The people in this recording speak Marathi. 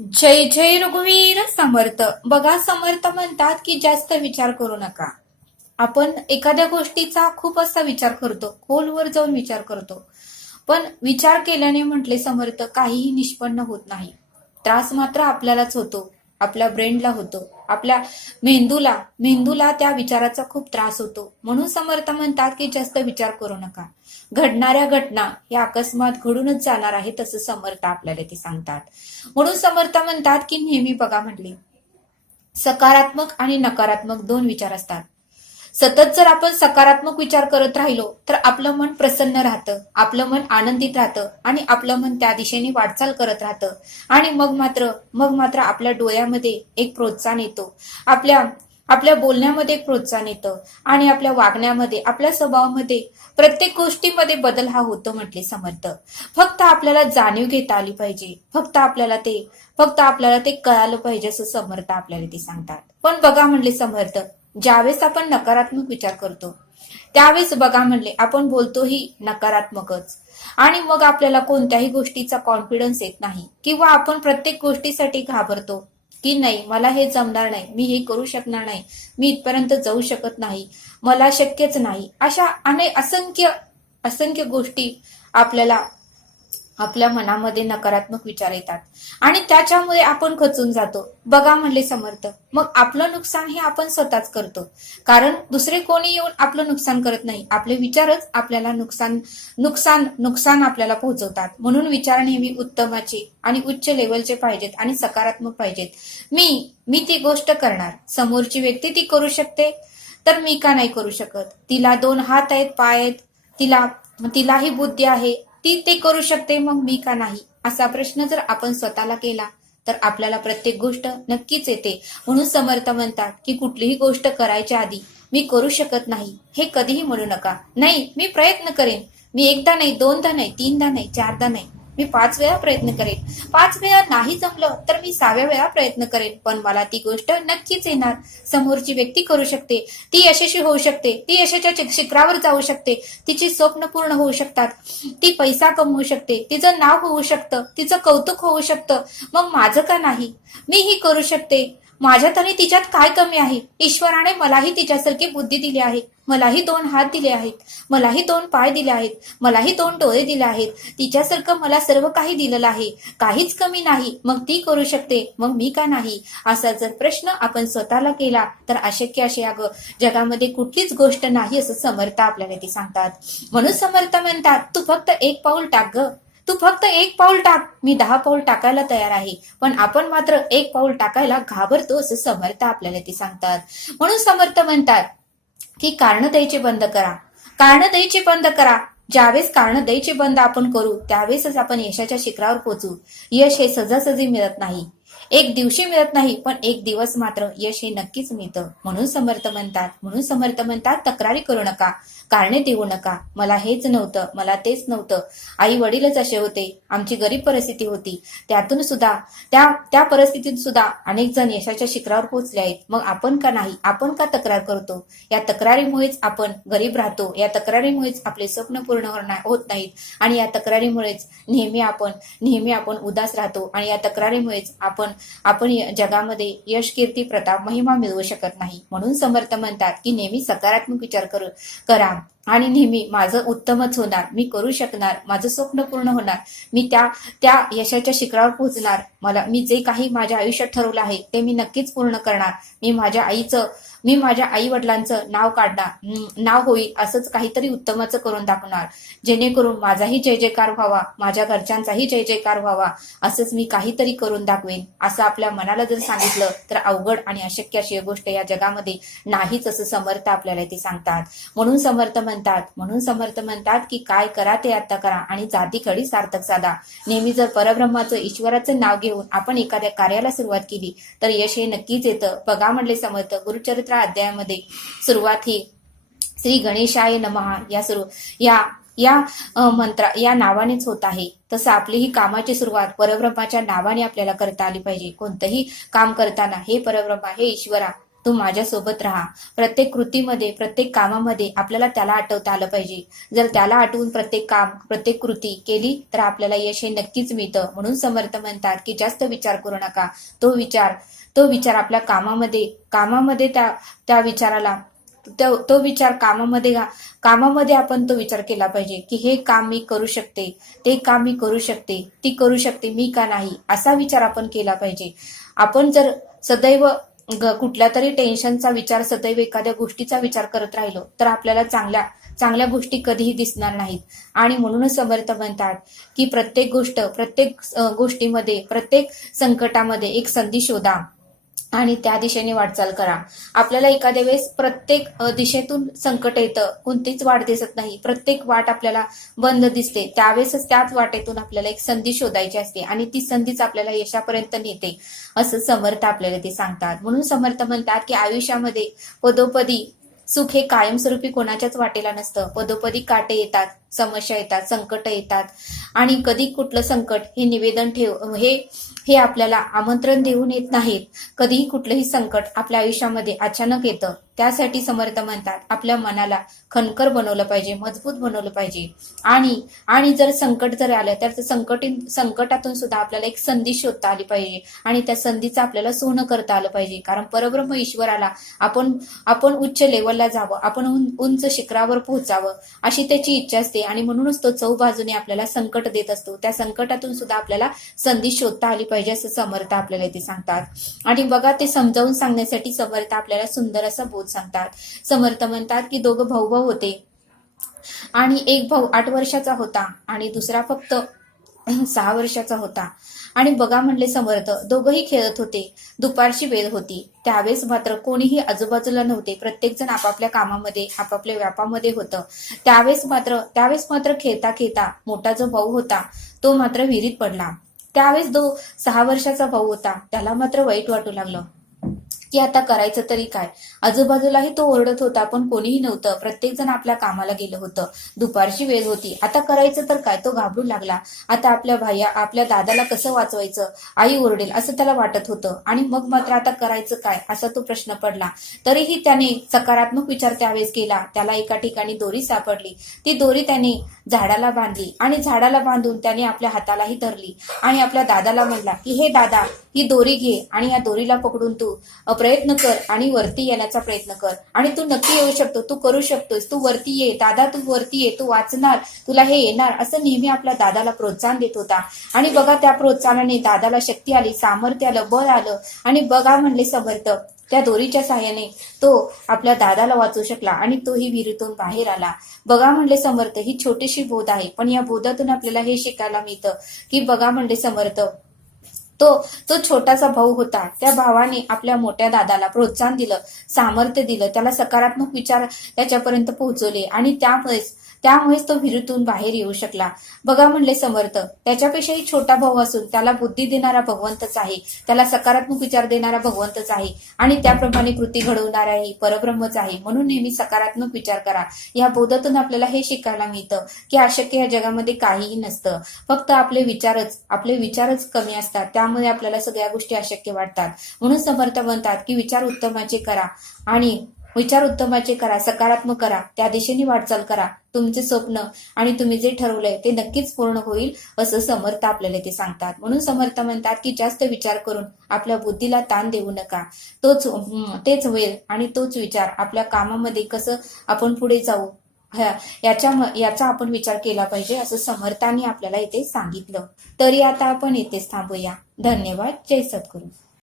जय जय रघुवीर समर्थ. बघा समर्थ म्हणतात की जास्त विचार करू नका. आपण एखाद्या गोष्टीचा खूप असा विचार करतो खोलवर जाऊन विचार करतो. पण विचार केल्याने म्हटले समर्थ काहीही निष्पन्न होत नाही. त्रास मात्र आपल्यालाच होतो आपल्या ब्रेनला होतो. आपल्या मेंदूला मेंदूला त्या विचाराचा खूप त्रास होतो. म्हणून समर्थ म्हणतात की जास्त विचार करू नका. घडणाऱ्या घटना या अकस्मात घडूनच जाणार आहे तसं समर्थ आपल्याला ते सांगतात. म्हणून समर्थ म्हणतात की नेहमी बघा म्हटले सकारात्मक आणि नकारात्मक दोन विचार असतात. सतत जर आपण सकारात्मक विचार करत राहिलो तर आपलं मन प्रसन्न राहतं आपलं मन आनंदित राहतं आणि आपलं मन त्या दिशेने वाटचाल करत राहतं. आणि मग मात्र मग मात्र आपल्या डोळ्यामध्ये एक प्रोत्साहन येतो. आपल्या आपल्या बोलण्यामध्ये एक प्रोत्साहन येतं. आणि आपल्या वागण्यामध्ये आपल्या स्वभावामध्ये प्रत्येक गोष्टीमध्ये बदल हा होतो म्हटले समर्थ. फक्त आपल्याला जाणीव घेता आली पाहिजे. फक्त आपल्याला ते फक्त आपल्याला ते कळालं पाहिजे असं समर्थ आपल्याला ते सांगतात. पण बघा म्हणले समर्थ ज्यावेळेस आपण नकारात्मक विचार करतो त्यावेळेस बघा म्हणले आपण बोलतोही नकारात्मकच. आणि मग आपल्याला कोणत्याही गोष्टीचा कॉन्फिडन्स येत नाही. किंवा आपण प्रत्येक गोष्टीसाठी घाबरतो की नाही मला हे जमणार नाही मी हे करू शकणार नाही मी इथपर्यंत जाऊ शकत नाही मला शक्यच नाही. अशा अनेक असंख्य असंख्य गोष्टी आपल्याला आपल्या मनामध्ये नकारात्मक विचार येतात. आणि त्याच्यामुळे आपण खचून जातो. बघा म्हणले समर्थ मग आपलं नुकसान हे आपण स्वतःच करतो. कारण दुसरे कोणी येऊन आपलं नुकसान करत नाही. आपले विचारच आपल्याला नुकसान नुकसान नुकसान आपल्याला पोहोचवतात. म्हणून विचार नेहमी उत्तमाचे आणि उच्च लेवलचे पाहिजेत आणि सकारात्मक पाहिजेत. मी मी ती गोष्ट करणार. समोरची व्यक्ती ती करू शकते तर मी का नाही करू शकत? तिला दोन हात आहेत पाय आहेत. तिला तिलाही बुद्धी आहे. ती ते करू शकते मग मी का नाही? असा प्रश्न जर आपण स्वतःला केला तर आपल्याला प्रत्येक गोष्ट नक्कीच येते. म्हणून समर्थ म्हणतात की कुठलीही गोष्ट करायच्या आधी मी करू शकत नाही. हे कधीही म्हणू नका. नाही मी प्रयत्न करेन. मी एकदा नाही दोनदा नाही तीनदा नाही चारदा नाही. मी पाच वेळा प्रयत्न करेन. पाच वेळा नाही जमलं तर मी सहाव्या वेळा प्रयत्न करेन पण मला ती गोष्ट नक्कीच येणार. समोरची व्यक्ती करू शकते. ती यशस्वी होऊ शकते. ती यशाच्या शिखरावर जाऊ शकते. तिची स्वप्न पूर्ण होऊ शकतात. ती पैसा कमवू शकते. तिचं नाव होऊ शकतं. तिचं कौतुक होऊ शकतं. मग माझं का नाही? मी ही करू शकते. माझ्यात आणि तिच्यात काय कमी आहे? ईश्वराने मलाही तिच्यासारखी बुद्धी दिली आहे. मलाही दोन हात दिले आहेत मलाही दोन पाय दिले आहेत मलाही दोन डोळे दिले आहेत. तिच्यासारखं मला सर्व काही दिलेलं आहे. काहीच कमी नाही. मग ती करू शकते. मग मी का नाही? असा जर प्रश्न आपण स्वतःला केला तर अशक्य असे अगं. जगामध्ये कुठलीच गोष्ट नाही असं समर्थ आपल्याला ते सांगतात. म्हणून समर्थ म्हणतात तू फक्त एक पाऊल टाक ग. तू फक्त एक पाऊल टाक. मी दहा पाऊल टाकायला तयार आहे. पण आपण मात्र एक पाऊल टाकायला घाबरतो असं समर्थ आपल्याला ते सांगतात. म्हणून समर्थ म्हणतात की कारण द्यायचे बंद करा. कारण द्यायचे बंद करा. ज्यावेळेस कारण द्यायचे बंद आपण करू त्यावेळेसच आपण यशाच्या शिखरावर पोहोचू यश हे सहजासहजी मिळत नाही. एक दिवशी मिळत नाही पण एक दिवस मात्र यश हे नक्कीच मिळतं. म्हणून समर्थ म्हणतात म्हणून समर्थ म्हणतात तक्रारी करू नका. कारणे देऊ नका. मला हेच नव्हतं मला तेच नव्हतं. आई वडीलच असे होते. आमची गरीब परिस्थिती होती. त्यातून सुद्धा त्या त्या परिस्थितीत सुद्धा अनेक जण यशाच्या शिखरावर पोहोचले आहेत. मग आपण का नाही? आपण का तक्रार करतो? या तक्रारीमुळेच आपण गरीब राहतो. या तक्रारीमुळेच आपले स्वप्न पूर्ण होणार- होत नाहीत. आणि या तक्रारीमुळेच नेहमी आपण नेहमी आपण उदास राहतो. आणि या तक्रारीमुळेच आपण आपण जगामध्ये यश कीर्ती प्रताप महिमा मिळवू शकत नाही. म्हणून समर्थ म्हणतात की नेहमी सकारात्मक विचार करू करा. आणि नेहमी माझं उत्तमच होणार मी करू शकणार माझं स्वप्न पूर्ण होणार मी त्या त्या यशाच्या शिखरावर पोहोचणार. मला मी जे काही माझ्या आयुष्यात ठरवलं आहे ते मी नक्कीच पूर्ण करणार. मी माझ्या आईचं मी माझ्या आई वडिलांचं नाव काढणार नाव होईल असंच काहीतरी उत्तमच करून दाखवणार. जेणेकरून माझाही जय जयकार व्हावा माझ्या घरच्यांचाही जय जयकार व्हावा असंच मी काहीतरी करून दाखवेन असं आपल्या मनाला जर सांगितलं तर अवघड आणि अशक्य अशी गोष्ट या जगामध्ये नाहीच असं समर्थ आपल्याला ते सांगतात. म्हणून समर्थ म्हणतात म्हणून समर्थ म्हणतात की काय करा ते आता करा आणि जाती खडी सार्थक साधा. नेहमी जर परब्रह्माचं ईश्वराचं नाव घेऊन आपण एखाद्या कार्याला सुरुवात केली तर यश हे नक्कीच येतं. बघा म्हणले समर्थ गुरुचरित्र अध्यायामध्ये सुरुवात ही श्री गणेशाय नमहा या सुरू या या मंत्रा या नावानेच होत आहे. तसं आपली ही कामाची सुरुवात परब्रह्माच्या नावाने आपल्याला करता आली पाहिजे. कोणतंही काम करताना हे परब्रह्मा हे ईश्वरा तू माझ्यासोबत राहा. प्रत्येक कृतीमध्ये प्रत्येक कामामध्ये आपल्याला त्याला आठवता आलं पाहिजे. जर त्याला आठवून प्रत्येक काम प्रत्येक कृती केली तर आपल्याला यश हे नक्कीच मिळतं. म्हणून समर्थ म्हणतात की जास्त विचार करू नका. तो विचार तो विचार आपल्या कामामध्ये कामामध्ये त्या त्या विचाराला तो तो विचार कामामध्ये कामामध्ये आपण तो विचार केला पाहिजे की हे काम मी करू शकते ते काम मी करू शकते ती करू शकते मी का नाही असा विचार आपण केला पाहिजे. आपण जर सदैव ग- कुठल्या तरी टेन्शनचा विचार सदैव एखाद्या गोष्टीचा विचार करत राहिलो तर आपल्याला चांगल्या चांगल्या गोष्टी कधीही दिसणार नाहीत. आणि म्हणूनच समर्थ म्हणतात की प्रत्येक गोष्ट प्रत्येक गोष्टीमध्ये प्रत्येक संकटामध्ये एक संधी शोधा. आणि त्या दिशेने वाटचाल करा. आपल्याला एखाद्या वेळेस प्रत्येक दिशेतून संकट येतं कोणतीच वाट दिसत नाही प्रत्येक वाट आपल्याला बंद दिसते त्यावेळेसच त्याच वाटेतून आपल्याला एक संधी शोधायची असते आणि ती संधीच आपल्याला यशापर्यंत नेते असं समर्थ आपल्याला ते सांगतात. म्हणून समर्थ म्हणतात की आयुष्यामध्ये पदोपदी सुख हे कायमस्वरूपी कोणाच्याच वाटेला नसतं. पदोपदी काटे येतात. समस्या येतात संकट येतात. आणि कधी कुठलं संकट हे निवेदन ठेव हे हे आपल्याला आमंत्रण देऊन येत नाहीत. कधीही कुठलंही संकट आपल्या आयुष्यामध्ये अचानक येतं. त्यासाठी समर्थ म्हणतात आपल्या मनाला खणकर बनवलं पाहिजे मजबूत बनवलं पाहिजे. आणि आणि जर संकट जर आलं तर संकटी संकटातून सुद्धा आपल्याला एक संधी शोधता आली पाहिजे. आणि त्या संधीचं आपल्याला सोनं करता आलं पाहिजे. कारण परब्रह्म ईश्वराला आपण आपण उच्च लेवलला जावं आपण उंच शिखरावर पोहोचावं अशी त्याची इच्छा असते. आणि म्हणूनच तो चौ बाजूने आपल्याला संकट देत असतो. त्या संकटातून सुद्धा आपल्याला संधी शोधता आली पाहिजे असं समर्थ आपल्याला इथे सांगतात. आणि बघा ते समजावून सांगण्यासाठी समर्थ आपल्याला सुंदर असा बोध सांगतात. समर्थ म्हणतात की दोघं भाऊ भाऊ होते. आणि एक भाऊ आठ वर्षाचा होता आणि दुसरा फक्त सहा वर्षाचा होता. आणि बघा म्हणले समर्थ दोघंही खेळत होते. दुपारची वेळ होती. त्यावेळेस मात्र कोणीही आजूबाजूला नव्हते. प्रत्येकजण आपापल्या कामामध्ये आपापल्या व्यापामध्ये होतं. त्यावेळेस मात्र त्यावेळेस मात्र खेळता खेळता मोठा जो भाऊ होता तो मात्र विहिरीत पडला. त्यावेळेस जो सहा वर्षाचा भाऊ होता. त्याला मात्र वाईट वाटू लागलं. की आता करायचं तरी काय? आजूबाजूलाही तो ओरडत होता पण कोणीही नव्हतं. प्रत्येक जण आपल्या कामाला गेलं होतं. दुपारची वेळ होती. आता करायचं तर काय? तो घाबरू लागला. आता आपल्या भाया आपल्या दादाला कसं वाचवायचं? आई ओरडेल असं त्याला वाटत होतं. आणि मग मात्र आता करायचं काय? असा तो प्रश्न पडला. तरीही त्याने सकारात्मक विचार त्यावेळेस केला. त्याला एका ठिकाणी दोरी सापडली. ती दोरी त्याने झाडाला बांधली आणि झाडाला बांधून त्याने आपल्या हातालाही धरली आणि आपल्या दादाला म्हणला की हे दादा ही दोरी घे आणि या दोरीला पकडून तू प्रयत्न कर आणि वरती येण्याचा प्रयत्न कर आणि तू नक्की येऊ शकतो तू करू शकतोस तू वरती ये दादा तू वरती ये तू वाचणार तुला हे येणार. असं नेहमी आपल्या दादाला प्रोत्साहन देत होता. आणि बघा त्या प्रोत्साहनाने दादाला शक्ती आली सामर्थ्य आलं बळ आलं आणि बघा म्हणले समर्थ त्या दोरीच्या साह्याने तो आपल्या दादाला वाचू शकला आणि तोही विहिरीतून बाहेर आला. बघा म्हणले समर्थ ही छोटीशी बोध आहे पण या बोधातून आपल्याला हे शिकायला मिळतं की बघा म्हणले समर्थ तो तो छोटासा भाऊ होता. त्या भावाने आपल्या मोठ्या दादाला प्रोत्साहन दिलं सामर्थ्य दिलं त्याला सकारात्मक विचार त्याच्यापर्यंत पोहोचवले आणि त्यामुळेच त्यामुळेच तो विहिरीतून बाहेर येऊ शकला. बघा म्हणले समर्थ त्याच्यापेक्षाही छोटा भाऊ असून त्याला बुद्धी देणारा भगवंतच आहे. त्याला सकारात्मक विचार देणारा भगवंतच आहे. आणि त्याप्रमाणे कृती घडवणाराही परब्रह्मच आहे. म्हणून नेहमी सकारात्मक विचार करा. या बोधातून आपल्याला हे शिकायला मिळतं की अशक्य या जगामध्ये काहीही नसतं. फक्त आपले विचारच आपले विचारच कमी असतात. त्यामुळे आपल्याला सगळ्या गोष्टी अशक्य वाटतात. म्हणून समर्थ म्हणतात की विचार उत्तमाचे करा. आणि विचार उत्तमाचे करा सकारात्मक करा त्या दिशेने वाटचाल करा. तुमचे स्वप्न आणि तुम्ही जे ठरवलंय ते नक्कीच पूर्ण होईल असं समर्थ आपल्याला ते सांगतात. म्हणून समर्थ म्हणतात की जास्त विचार करून आपल्या बुद्धीला ताण देऊ नका. तोच तेच होईल आणि तोच विचार आपल्या कामामध्ये कसं आपण पुढे जाऊ याच्या याचा आपण विचार केला पाहिजे असं समर्थाने आपल्याला इथे सांगितलं. तरी आता आपण इथेच थांबूया. धन्यवाद. जय सद्गुरू.